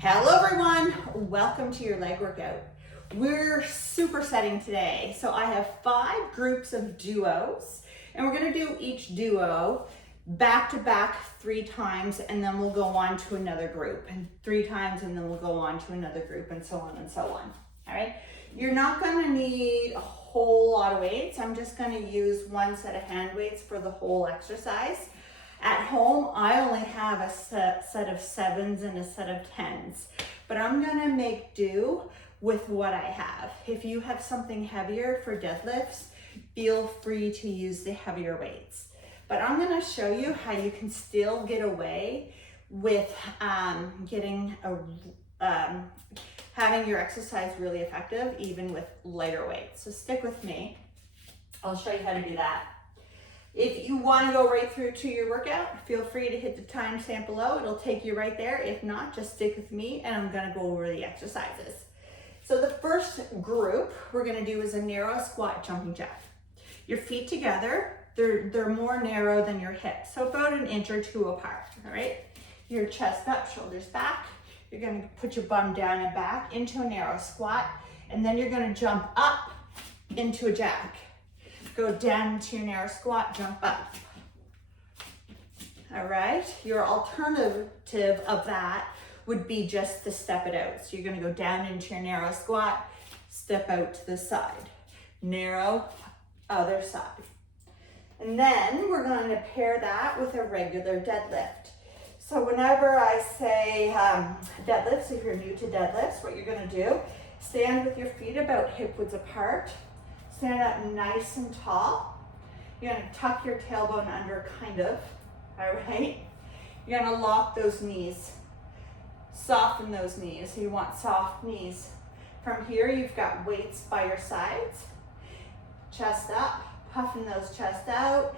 Hello everyone, welcome to your leg workout. We're supersetting today. So I have 5 groups of duos and we're gonna do each duo back to back 3 times and then we'll go on to another group and 3 times and then we'll go on to another group and so on and so on. All right, you're not gonna need a whole lot of weights. I'm just gonna use 1 set of hand weights for the whole exercise. At home, I only have a set of 7s and a set of 10s, but I'm gonna make do with what I have. If you have something heavier for deadlifts, feel free to use the heavier weights. But I'm gonna show you how you can still get away with having your exercise really effective, even with lighter weights. So stick with me. I'll show you how to do that. If you want to go right through to your workout, feel free to hit the timestamp below. It'll take you right there. If not, just stick with me and I'm going to go over the exercises. So the first group we're going to do is a narrow squat jumping jack. Your feet together, they're more narrow than your hips, so about 1 inch or 2 apart, all right? Your chest up, shoulders back. You're going to put your bum down and back into a narrow squat, and then you're going to jump up into a jack. Go down into your narrow squat, jump up. All right, your alternative of that would be just to step it out. So you're gonna go down into your narrow squat, step out to the side. Narrow, other side. And then we're going to pair that with a regular deadlift. So whenever I say deadlifts, if you're new to deadlifts, what you're gonna do, stand with your feet about hip width apart. Stand up nice and tall. You're gonna tuck your tailbone under, kind of, all right? You're gonna lock those knees, soften those knees. So you want soft knees. From here, you've got weights by your sides. Chest up, puffing those chest out,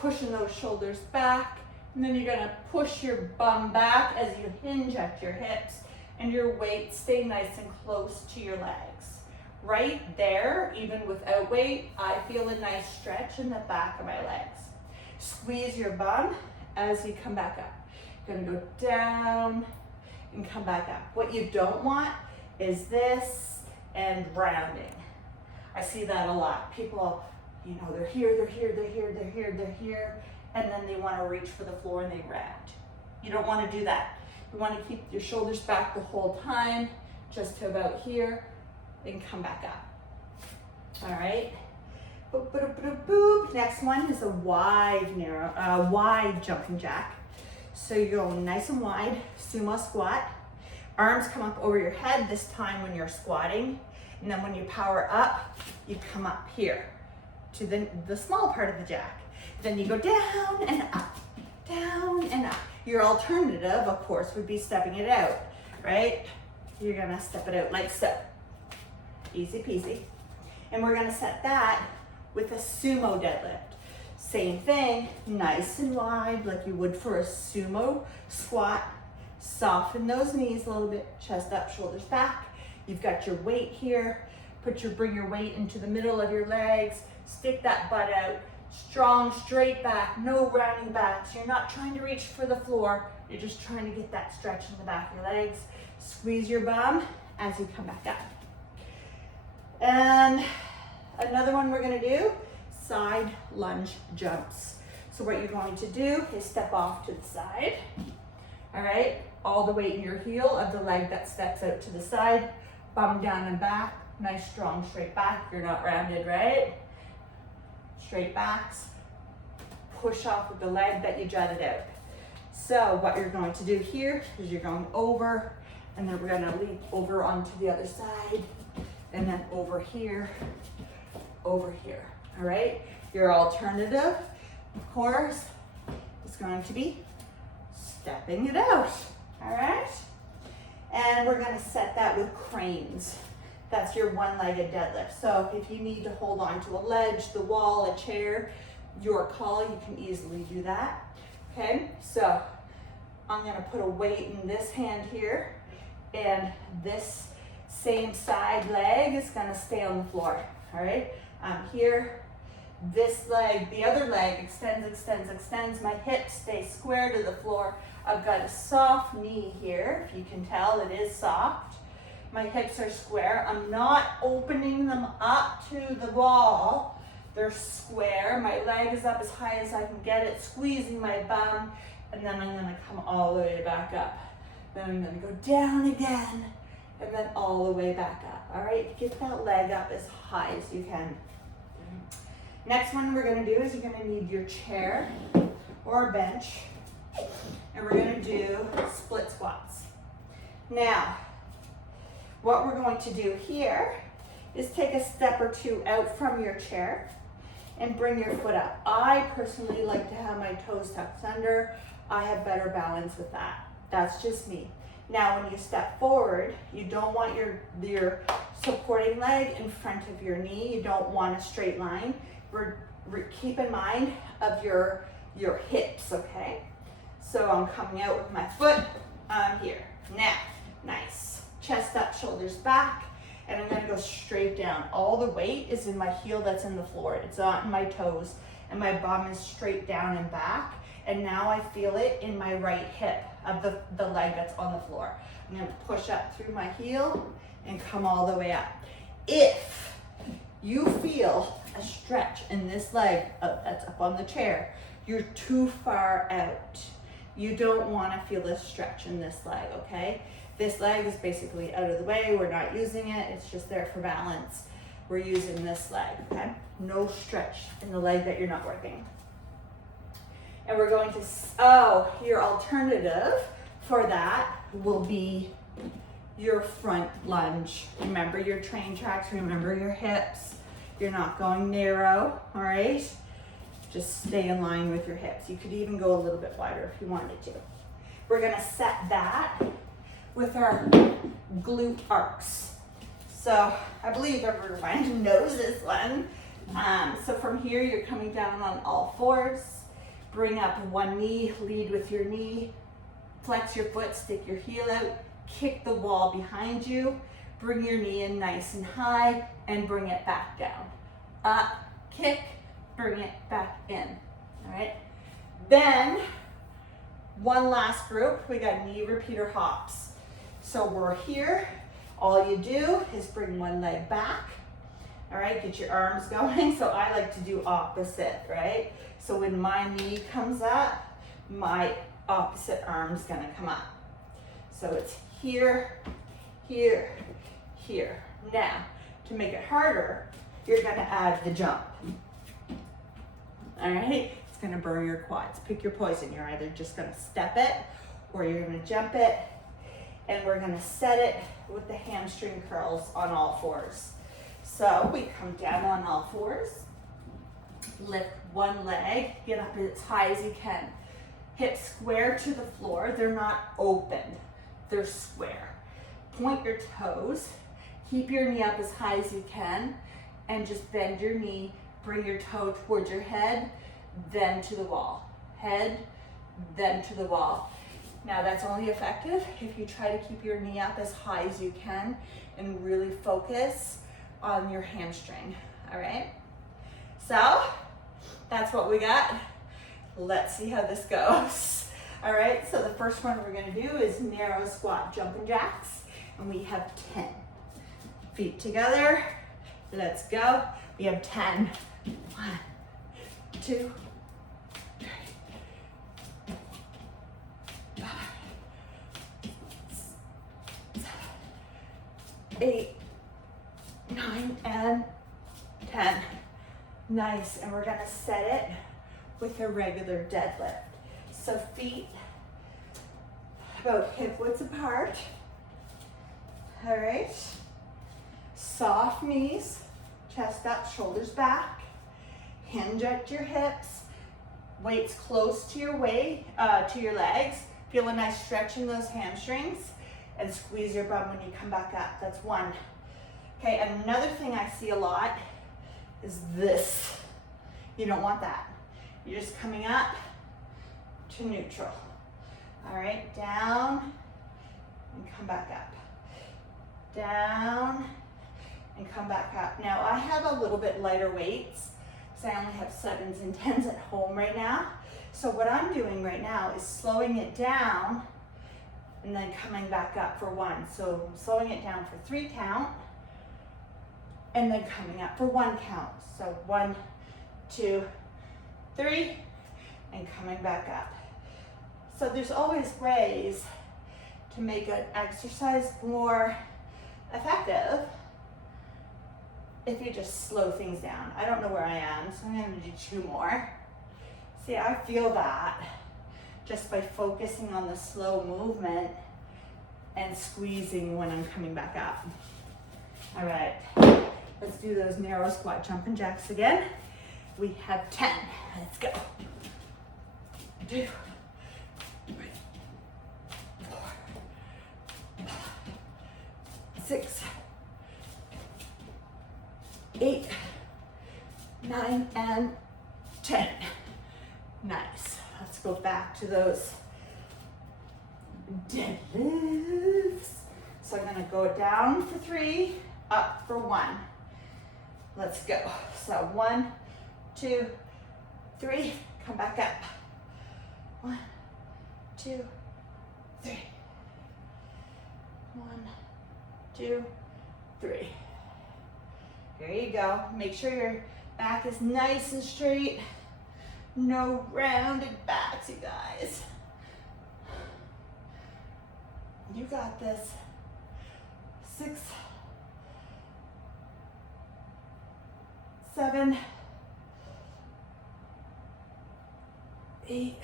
pushing those shoulders back, and then you're gonna push your bum back as you hinge at your hips, and your weight stay nice and close to your legs. Right there, even without weight, I feel a nice stretch in the back of my legs. Squeeze your bum as you come back up. You're gonna go down and come back up. What you don't want is this and rounding. I see that a lot. People, you know, they're here, and then they wanna reach for the floor and they round. You don't wanna do that. You wanna keep your shoulders back the whole time, just to about here, and come back up. All right. Boop, boop, boop, boop. Next one is a wide jumping jack. So you're going nice and wide, sumo squat. Arms come up over your head this time when you're squatting. And then when you power up, you come up here to the small part of the jack. Then you go down and up, down and up. Your alternative, of course, would be stepping it out, right? You're gonna step it out like so. Easy peasy. And we're gonna set that with a sumo deadlift. Same thing, nice and wide like you would for a sumo squat. Soften those knees a little bit, chest up, shoulders back. You've got your weight here. Bring your weight into the middle of your legs. Stick that butt out. Strong, straight back, no rounding backs. You're not trying to reach for the floor. You're just trying to get that stretch in the back of your legs. Squeeze your bum as you come back up. And another one we're gonna do, side lunge jumps. So what you're going to do is step off to the side, all right? All the weight in your heel of the leg that steps out to the side, bum down and back, nice strong straight back. You're not rounded, right? Straight backs, push off with the leg that you jutted out. So what you're going to do here is you're going over, and then we're gonna leap over onto the other side, and then over here, all right? Your alternative, of course, is going to be stepping it out, all right? And we're gonna set that with cranes. That's your one-legged deadlift. So if you need to hold on to a ledge, the wall, a chair, your call, you can easily do that, okay? So I'm gonna put a weight in this hand here, and this same side leg is gonna stay on the floor, all right? I'm here, this leg, the other leg extends. My hips stay square to the floor. I've got a soft knee here. If you can tell, it is soft. My hips are square. I'm not opening them up to the wall. They're square. My leg is up as high as I can get it, squeezing my bum, and then I'm gonna come all the way back up. Then I'm gonna go down again, and then all the way back up. All right, get that leg up as high as you can. Next one we're gonna do is you're gonna need your chair or a bench, and we're gonna do split squats. Now, what we're going to do here is take a step or two out from your chair and bring your foot up. I personally like to have my toes tucked under. I have better balance with that. That's just me. Now, when you step forward, you don't want your supporting leg in front of your knee. You don't want a straight line. Keep in mind of your hips, okay? So I'm coming out with my foot, I'm here. Now, nice. Chest up, shoulders back, and I'm gonna go straight down. All the weight is in my heel that's in the floor. It's not in my toes, and my bum is straight down and back. And now I feel it in my right hip of the leg that's on the floor. I'm gonna push up through my heel and come all the way up. If you feel a stretch in this leg that's up on the chair, you're too far out. You don't wanna feel this stretch in this leg, okay? This leg is basically out of the way. We're not using it. It's just there for balance. We're using this leg, okay? No stretch in the leg that you're not working. And we're going to, your alternative for that will be your front lunge. Remember your train tracks, remember your hips. You're not going narrow, all right? Just stay in line with your hips. You could even go a little bit wider if you wanted to. We're gonna set that with our glute arcs. So I believe everyone knows this one. So from here, you're coming down on all fours. Bring up one knee, lead with your knee. Flex your foot, stick your heel out. Kick the wall behind you. Bring your knee in nice and high and bring it back down. Up, kick, bring it back in, all right? Then, one last group, we got knee repeater hops. So we're here, all you do is bring one leg back, all right? Get your arms going. So I like to do opposite, right? So when my knee comes up, my opposite arm's gonna come up. So it's here, here, here. Now, to make it harder, you're gonna add the jump. All right, it's gonna burn your quads. Pick your poison. You're either just gonna step it or you're gonna jump it, and we're gonna set it with the hamstring curls on all fours. So we come down on all fours, lift one leg, get up as high as you can. Hips square to the floor. They're not open, they're square. Point your toes, keep your knee up as high as you can, and just bend your knee, bring your toe towards your head, then to the wall. Head, then to the wall. Now that's only effective if you try to keep your knee up as high as you can and really focus on your hamstring, all right? So that's what we got. Let's see how this goes. All right, so the first one we're gonna do is narrow squat jumping jacks, and we have 10. Feet together, let's go. We have 10. 1, 2, 3, 5, 6, 7, 8, 9, and 10. Nice, and we're gonna set it with a regular deadlift. So feet about hip width apart. All right. Soft knees, chest up, shoulders back. Hinge at your hips. Weights close to your to your legs. Feel a nice stretch in those hamstrings, and squeeze your bum when you come back up. That's one. Okay, another thing I see a lot is this. You don't want that. You're just coming up to neutral. All right, down and come back up. Down and come back up. Now I have a little bit lighter weights, so I only have 7s and 10s at home right now. So what I'm doing right now is slowing it down and then coming back up for 1. So I'm slowing it down for 3 count and then coming up for 1 count. So 1, 2, 3, and coming back up. So there's always ways to make an exercise more effective if you just slow things down. I don't know where I am, so I'm gonna do 2 more. See, I feel that just by focusing on the slow movement and squeezing when I'm coming back up. All right, let's do those narrow squat jumping jacks again. We have 10, let's go. 2, 3, 4, 6, 8, 9, and 10. Nice. Let's go back to those deadlifts. So I'm gonna go down for 3, up for 1. Let's go. So 1, 2, 3, come back up. 1, 2, 3. 1, 2, 3. There you go. Make sure your back is nice and straight. No rounded backs, you guys. You got this. 6, 7, 8,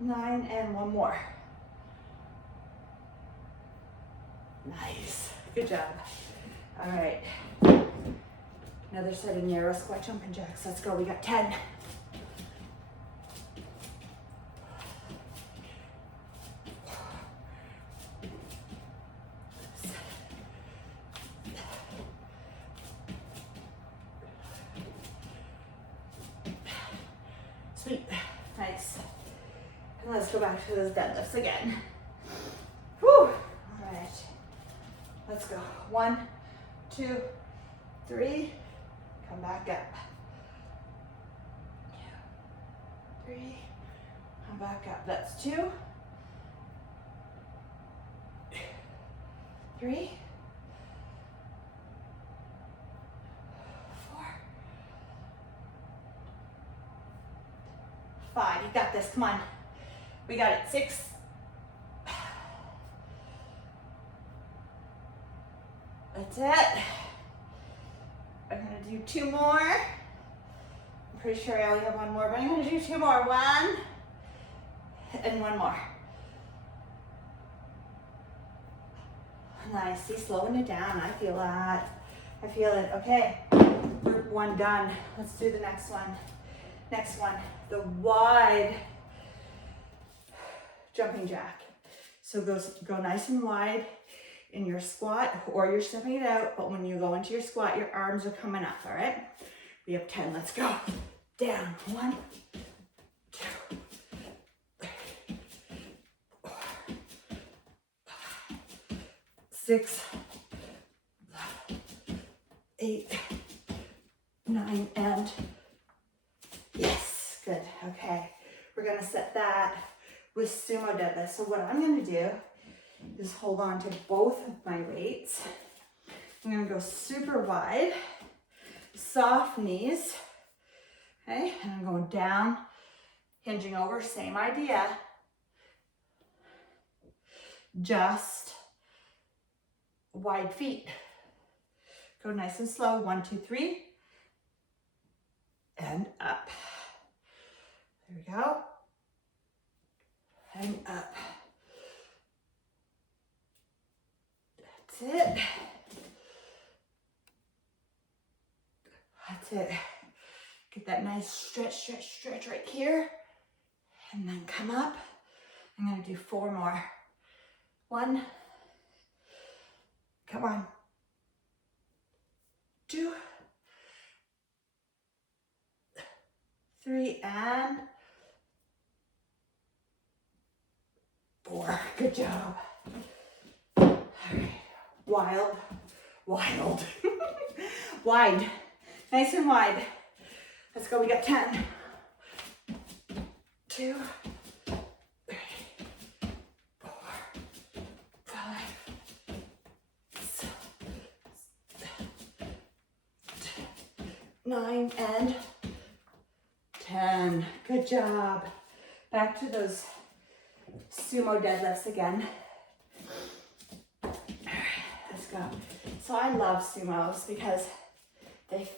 9, and 1 more. Nice. Good job. All right. Another set of narrow squat jumping jacks. Let's go. We got 10. Sweet. Nice. And let's go back to those deadlifts again. Whew. All right. Let's go. 1, 2, 3. Come back up. 2, 3. Come back up. That's 2, 3, 4, 5. You got this. Come on. We got it. 6. That's it. I'm gonna do 2 more. I'm pretty sure I only have 1 more, but I'm gonna do 2 more. 1 and 1 more. Nice. See, slowing it down. I feel that. I feel it. Okay. Group 1 done. Let's do the next one. Next one. The wide jumping jack. So go nice and wide in your squat, or you're stepping it out, but when you go into your squat, your arms are coming up, all right? We have 10, let's go. Down, 1, 2, 3, 4, 5, 6, 8, 9, and yes, good, okay. We're gonna set that with sumo deadlift. So what I'm gonna do is hold on to both of my weights. I'm gonna go super wide, soft knees, okay? And I'm going down, hinging over, same idea. Just wide feet. Go nice and slow, 1, 2, 3, and up. There we go, and up. That's it. That's it. Get that nice stretch right here. And then come up. I'm gonna do 4 more. 1. Come on. 2. 3, and 4. Good job. All right. Wild, wide, nice and wide. Let's go, we got 10. 2, 3, 4, 5, 6, 9, and 10. Good job. Back to those sumo deadlifts again. All right, let's go. So I love sumos because they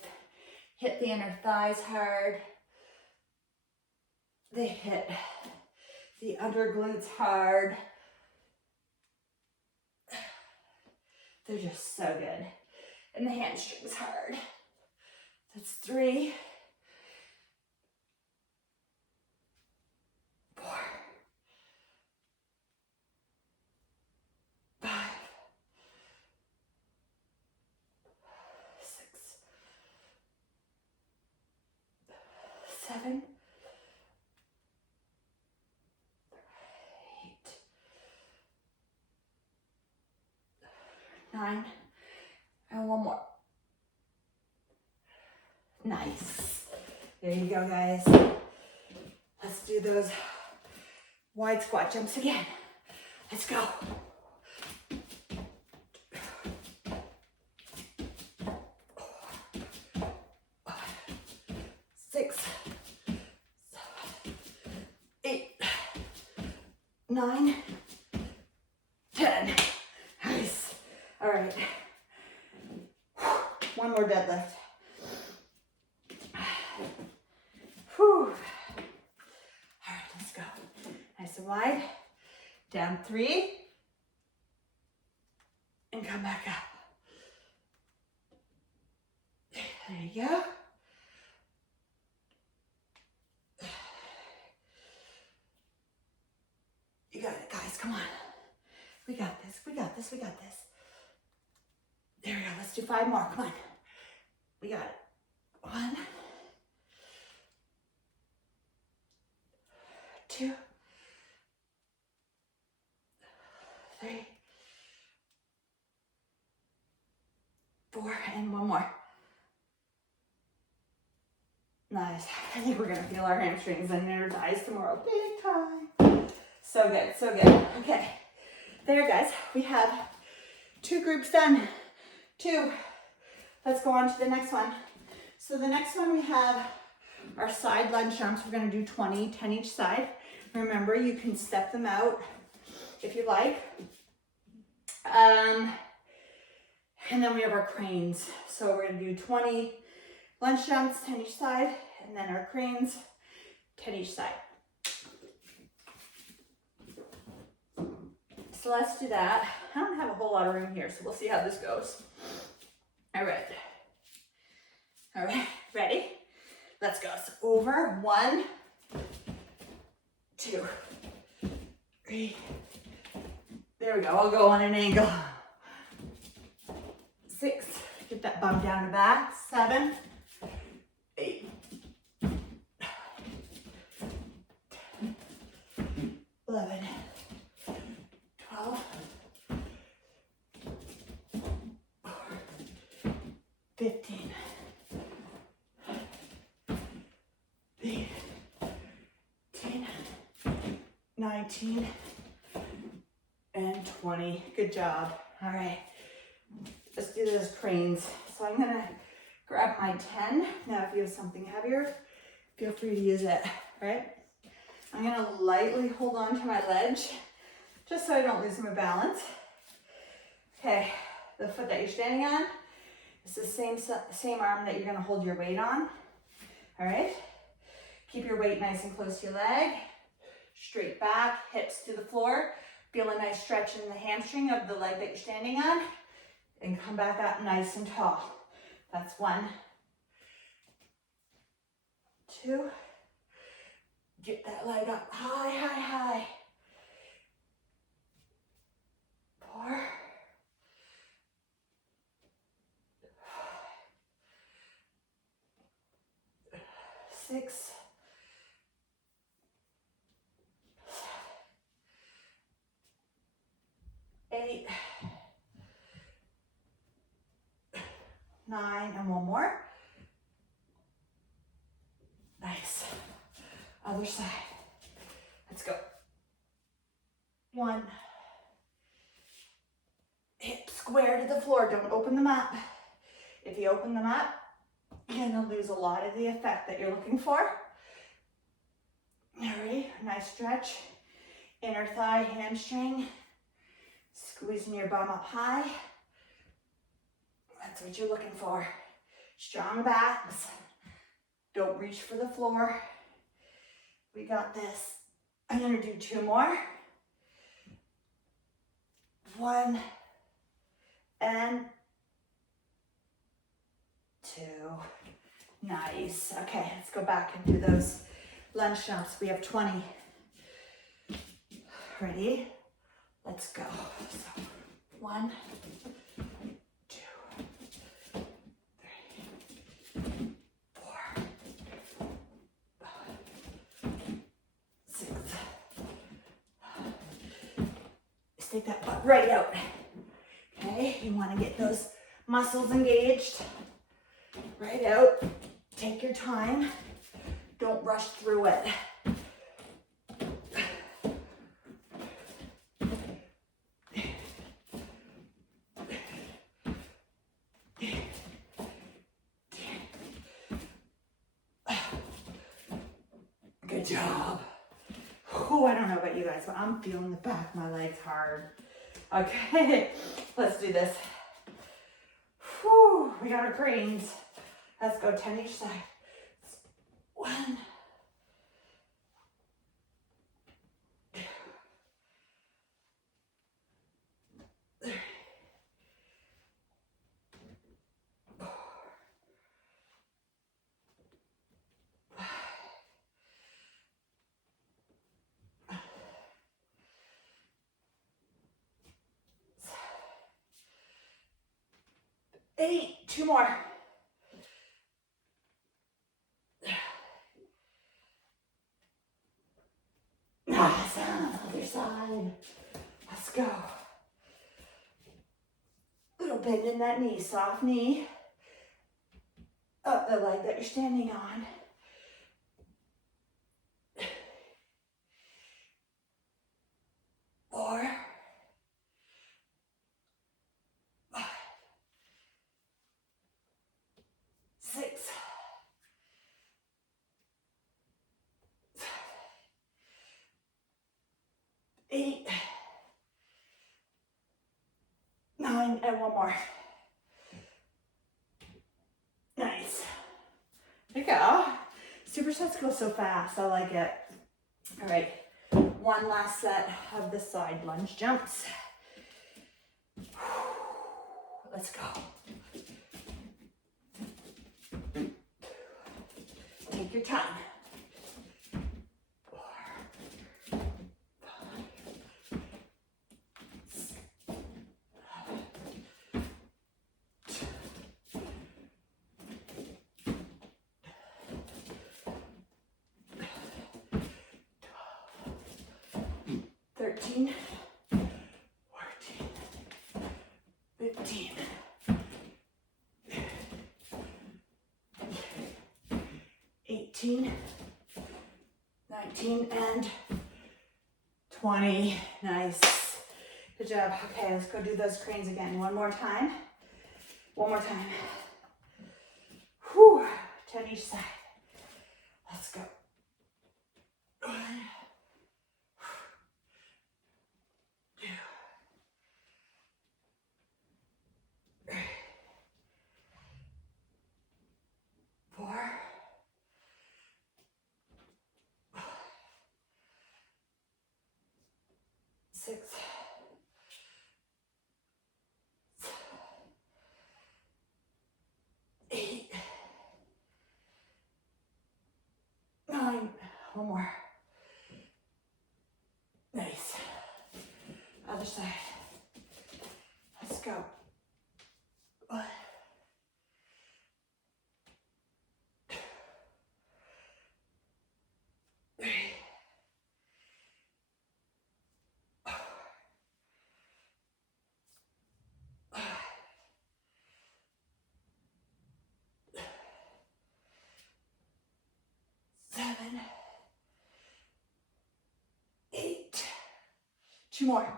hit the inner thighs hard. They hit the under glutes hard. They're just so good. And the hamstrings hard. That's 3, 4, 5, 6, 7, 8, 9, and one more. Nice. There you go, guys. Let's do those wide squat jumps again. Let's go. 6, 7, 8, 9, 10. Nice. All right. One more deadlift. Whew. All right, let's go. Nice and wide. Down 3. And come back up. There you go. You got it, guys. Come on. We got this. We got this. We got this. There we go. Let's do 5 more. Come on. We got it. 1, 2, 3, 4, and one more. Nice. I think we're gonna feel our hamstrings and inner thighs tomorrow. Big time. So good, so good. Okay. There, guys. We have 2 groups done. 2. Let's go on to the next one. So the next one we have our side lunge jumps. We're gonna do 20, 10 each side. Remember, you can step them out if you like. And then we have our cranes. So we're gonna do 20 lunge jumps, 10 each side, and then our cranes, 10 each side. So let's do that. I don't have a whole lot of room here, so we'll see how this goes. All right. All right, ready? Let's go. So over 1, 2, 3. There we go. I'll go on an angle. 6. Get that bum down to back. 7, 8, 10, 11, 12, 15, 18, 19, and 20. Good job. All right. Let's do those cranes. So I'm gonna grab my 10. Now, if you have something heavier, feel free to use it, right? I'm gonna lightly hold on to my ledge, just so I don't lose my balance. Okay, the foot that you're standing on is the same arm that you're gonna hold your weight on, all right? Keep your weight nice and close to your leg, straight back, hips to the floor. Feel a nice stretch in the hamstring of the leg that you're standing on, and come back up nice and tall. That's 1, 2, get that leg up high, high, high. 4, 6, 8, 9, and one more. Other side. Let's go. 1. Hip square to the floor. Don't open them up. If you open them up, you're gonna lose a lot of the effect that you're looking for. All right, nice stretch. Inner thigh, hamstring. Squeezing your bum up high. That's what you're looking for. Strong backs. Don't reach for the floor. We got this. I'm gonna do 2 more. 1 and 2. Nice. Okay, let's go back and do those lunge jumps. We have 20. Ready? Let's go. So 1, 2, 3, 4, 5, 6. Stick that butt right out. Okay, you want to get those muscles engaged. Right out. Take your time. Don't rush through it. Good job. Oh, I don't know about you guys, but I'm feeling the back of my legs hard. Okay, let's do this. Whew, we got our cranes. Let's go 10 each side. 1, 2, 3, 4, 5, 8. 2 more. Awesome. Other side. Let's go. Little bend in that knee. Soft knee. Up the leg that you're standing on. 4, 5, 6, 8, 9, and 1 more. Nice. There you go. Supersets go so fast. I like it. All right. 1 last set of the side lunge jumps. Let's go. Take your time. 4, 5, 6, 13, 14, 15, 18, 19, and 20. Nice. Good job. Okay, let's go do those cranes again. One more time. One more time. Whew. 10 each side. Let's go. 1, 2, 3, 4, 5, 6, 8, 9. One more. Nice. Other side. Let's go. 1, 2, 3, 4, 5, 7, 2 more.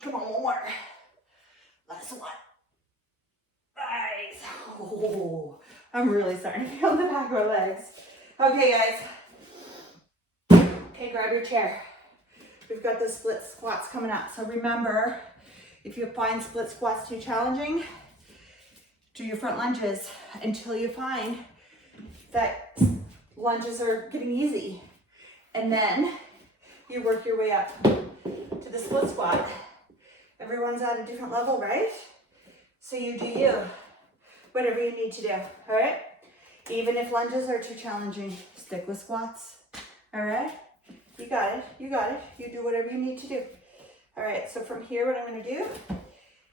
Come on, 1 more. Last one. Nice. Oh, I'm really starting to feel the back of my legs. Okay, guys. Okay, grab your chair. We've got the split squats coming up. So remember, if you find split squats too challenging, do your front lunges until you find that lunges are getting easy. And then you work your way up to the split squat. Everyone's at a different level, right? So you do you, whatever you need to do, all right? Even if lunges are too challenging, stick with squats, all right? You got it, you got it. You do whatever you need to do. All right, so from here, what I'm gonna do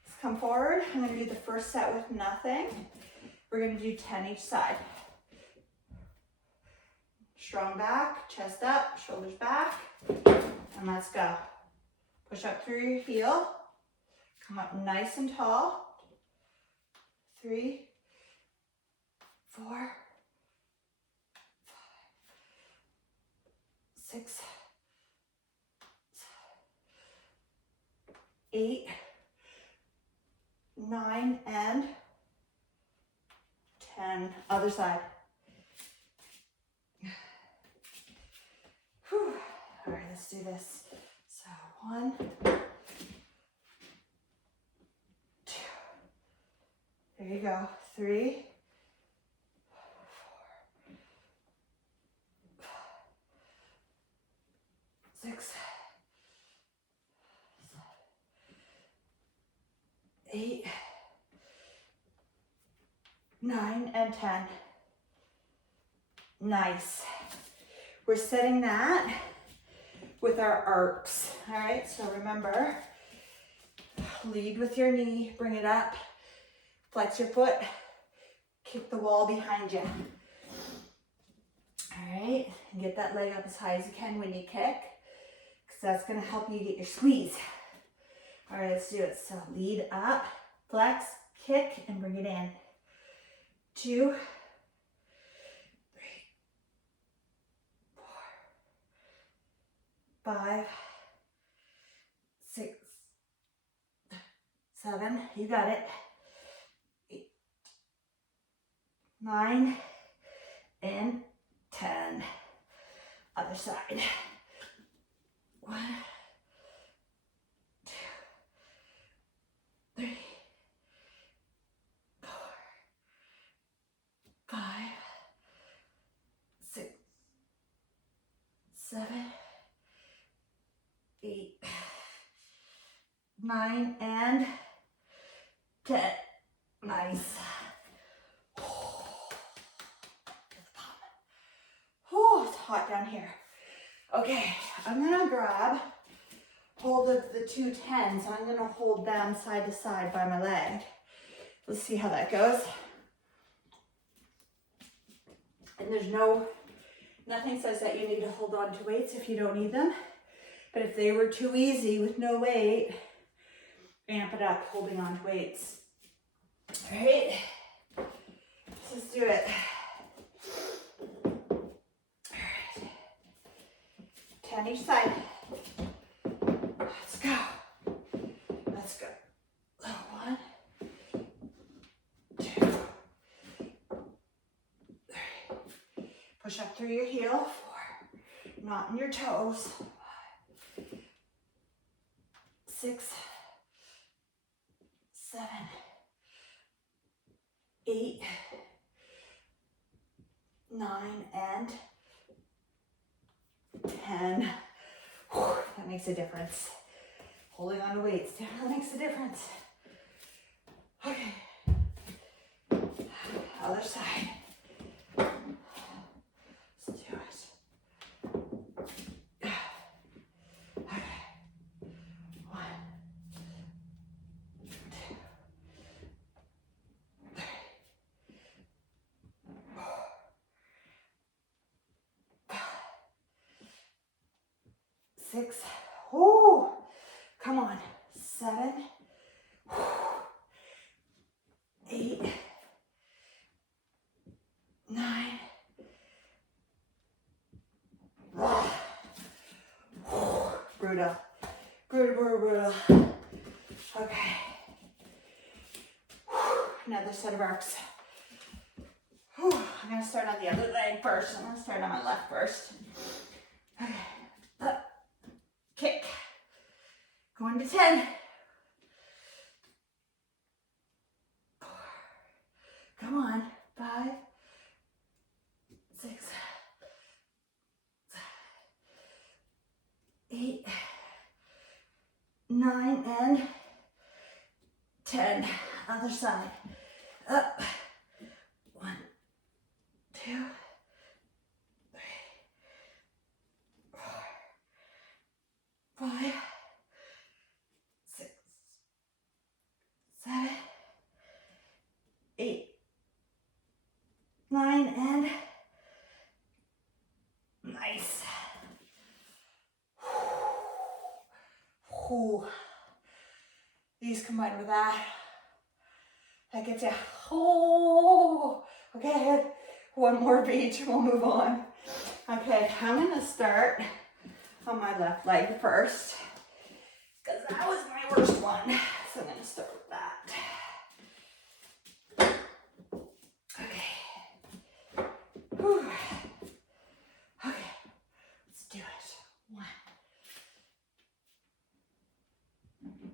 is come forward. I'm gonna do the first set with nothing. We're gonna do 10 each side. Strong back, chest up, shoulders back, and let's go. Push up through your heel. Come up nice and tall. 3, 4, 5, 6, 8, 9, and 10. Other side. Whew. All right, let's do this. So 1, 2. There you go. 3, 4, 5, 6, 7, 8, 9, and 10. Nice. We're setting that with our arcs. All right, so remember, lead with your knee, bring it up, flex your foot, kick the wall behind you. All right, and get that leg up as high as you can when you kick, because that's gonna help you get your squeeze. All right, let's do it. So lead up, flex, kick, and bring it in. 2, 3, 4, 5, 6, 7, you got it. 8, 9, and 10. Other side. 1, 2, 3, 4, 5, 6, 7, 8, 9, and 10. Nice. Oh, it's hot down here. Okay, I'm gonna grab hold of the 2 10s. I'm gonna hold them side to side by my leg. Let's see how that goes. And there's nothing says that you need to hold on to weights if you don't need them. But if they were too easy with no weight, amp it up, holding on to weights. All right, let's do it. All right, 10 each side. Let's go. Let's go. 1, 2, 3. Push up through your heel. 4. Knot in your toes. 5, 6, 7, 8, 9, and 10. Whew, that makes a difference. Holding on to weights definitely makes a difference. Okay. Other side. Let's do it. Okay. 1, 2, 3, 4, 5, 6. Oh, come on. 7, 8, 9. brutal, brutal, brutal, brutal. Okay. Another set of arcs. I'm gonna start on the other leg first. I'm gonna start on my left first. Okay. Up. Kick. Going to 10. 4. Come on. 5. 6. 8. 9 and 10. Other side. Up. 1, 2, 3, 4, 5, 6, 7, 8, 9, and nice. Whew. These combined with that gets you. Oh, okay. One more beat and we'll move on. Okay, I'm gonna start on my left leg first because that was my worst one. So I'm gonna start with that. Okay. Whew. Okay, let's do it. 1,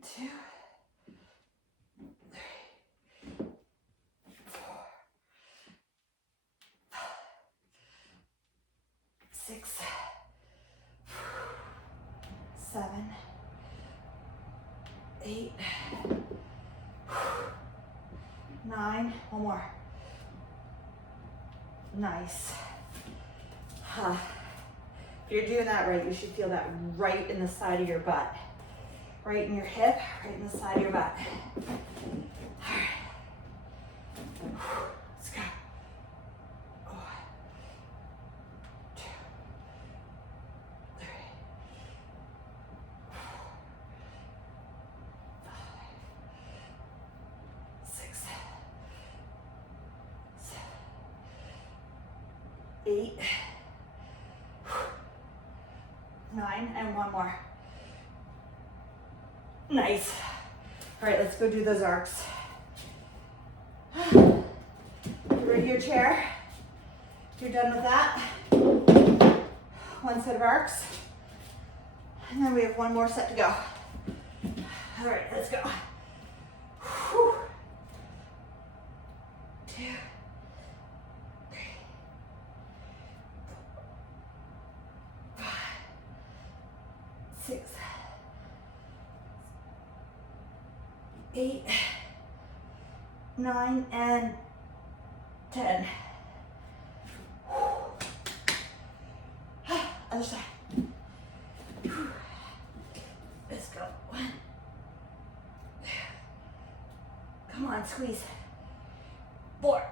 2, 3, 4, 6, 7, 8, 9. One more. Nice. If you're doing that right, you should feel that right in the side of your butt. Right in your hip, right in the side of your butt. All right. Let's go. 1, 2, 3, 4, 5, 6, 7, 8, 9, and one more. Nice. All right, let's go do those arcs. Get rid of your chair. You're done with that. One set of arcs. And then we have one more set to go. All right, let's go. Whew. 2, 3, 4, 5, 6, 8, 9, and 10. Other side. Let's go. 1. Come on, squeeze. 4.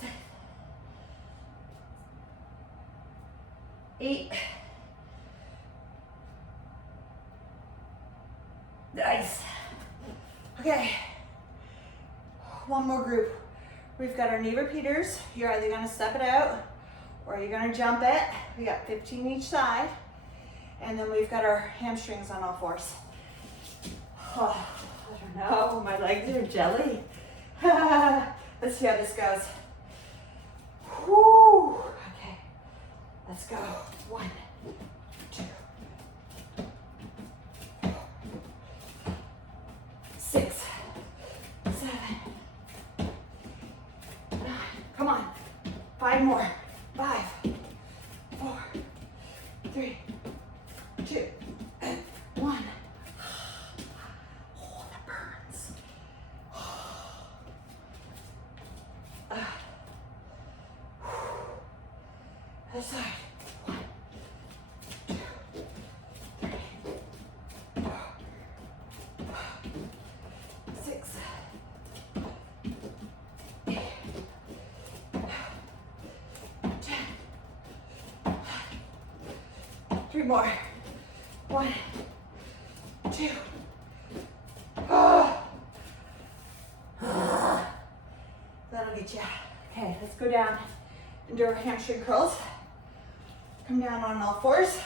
6. 8. Nice. Okay. One more group. We've got our knee repeaters. You're either gonna step it out or you're gonna jump it. We got 15 each side. And then we've got our hamstrings on all fours. Oh, I don't know, my legs are jelly. Let's see how this goes. Whew. Okay, let's go. 1, 2, 6, 7, 9. Come on. 5 more. 5, 4, 3, 2, and 1. Oh, that burns. Other side. 1, 2, 3, 4, 5, 6, 8, 10. 3 more. 1, 2. That'll get you. Okay, let's go down and do our hamstring curls. Come down on all fours.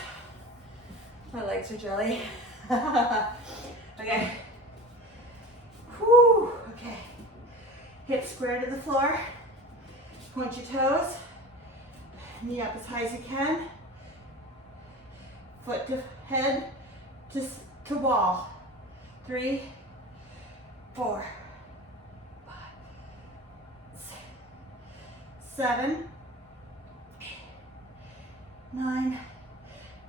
My legs are jelly. Okay. Whew. Okay. Hips square to the floor. Point your toes. Knee up as high as you can. Foot to head to wall. 3, 4, 5, 6, 7, 8, 9,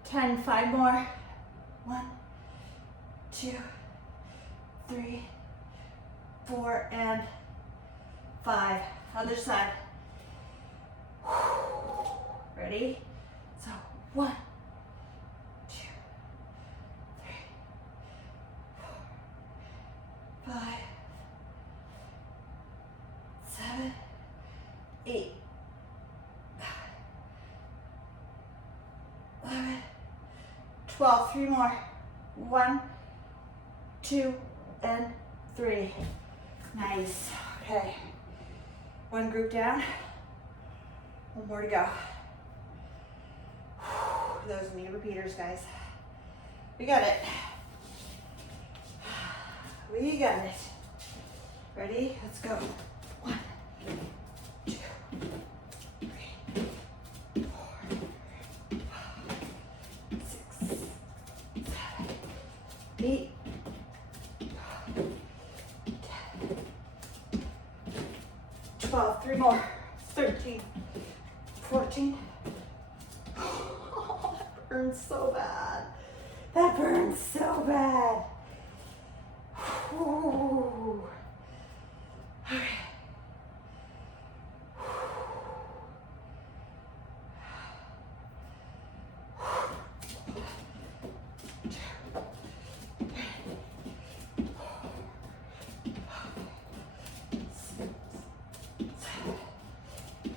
10. 5 more. 1, 2, 3, 4, and 5. Other side. Ready? So 1, 2, 3, 4, 5, 7, 8, 11, 12. 3 more. 1, 2, and 3. Nice. Okay. One group down. One more to go. Those knee repeaters, guys. We got it. We got it. Ready? Let's go. 1, 2, 3, 4, 5, 6, 7, 8, 9, 10, 12. 3 more. 13, 14. Oh, that burns so bad. That burns so bad. Ooh. Okay.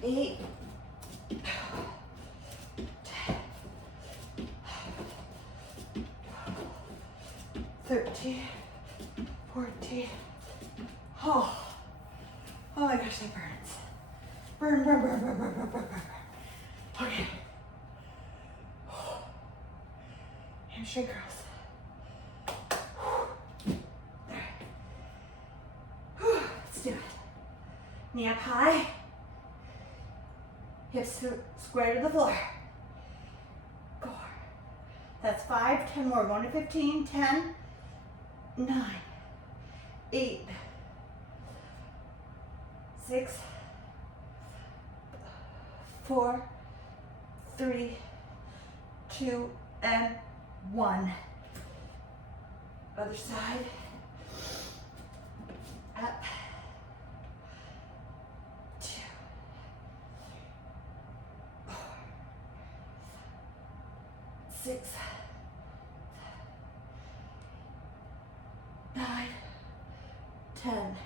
Eight, 10, 13, 14. Oh my gosh, that burns. Burn, burn, burn, burn, burn, burn, burn, burn. Okay. Hamstring curls. There. Let's do it. Knee up high. Hips square to the floor. 4. That's 5. 10 more. 1 to 15. 10, 9, 8, 6, 4, 3, 2, and 1. Other side. Up. 2, 4, 6, 9, 10, 11,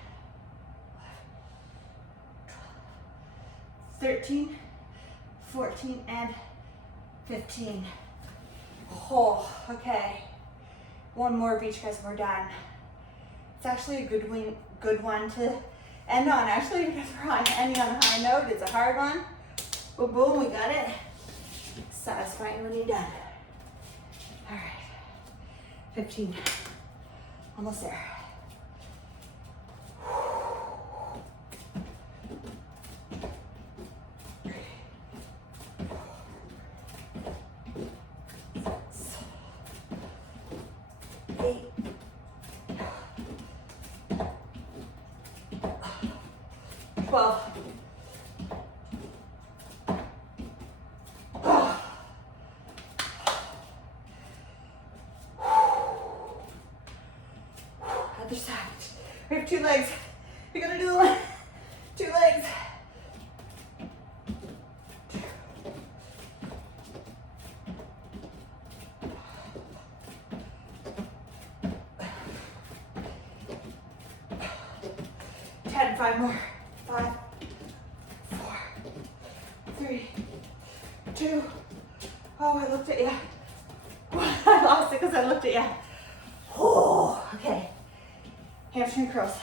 12, 13, 14, and 15. Oh, okay. One more of each, guys, we're done. It's actually a good one to end on, actually, because we're ending on a high note. It's a hard one. Boom, boom, we got it. Satisfying when you're done. All right, 15. Almost there. Other side. We have 2 legs. We gotta do 2 legs. 10, 5 more. 5, 4, 3, 2. Oh, I looked at you. I lost it because I looked at you. Oh, okay. Hamstring curls.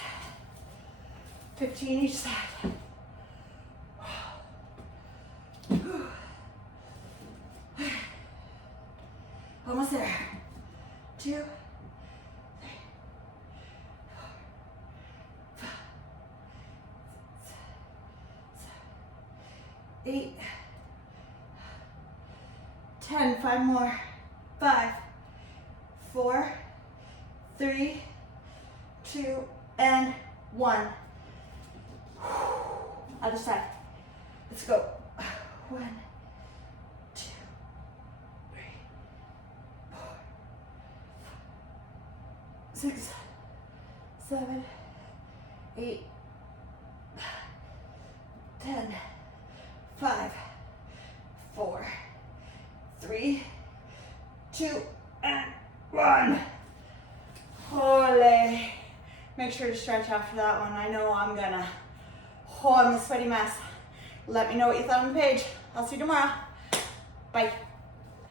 15 each side. Okay. Almost there. 2, 3, 4, 5, 6, 7, 8, 10. 5 more. 5, 4, 3, 2, and 1. Other side. Let's go. 1, 2, 3, 4, 6, 7, 8, 10. 5, 4, 3, 2, and 1. Ole. Make sure to stretch after that one. I know I'm gonna. Oh, I'm a sweaty mess. Let me know what you thought on the page. I'll see you tomorrow. Bye.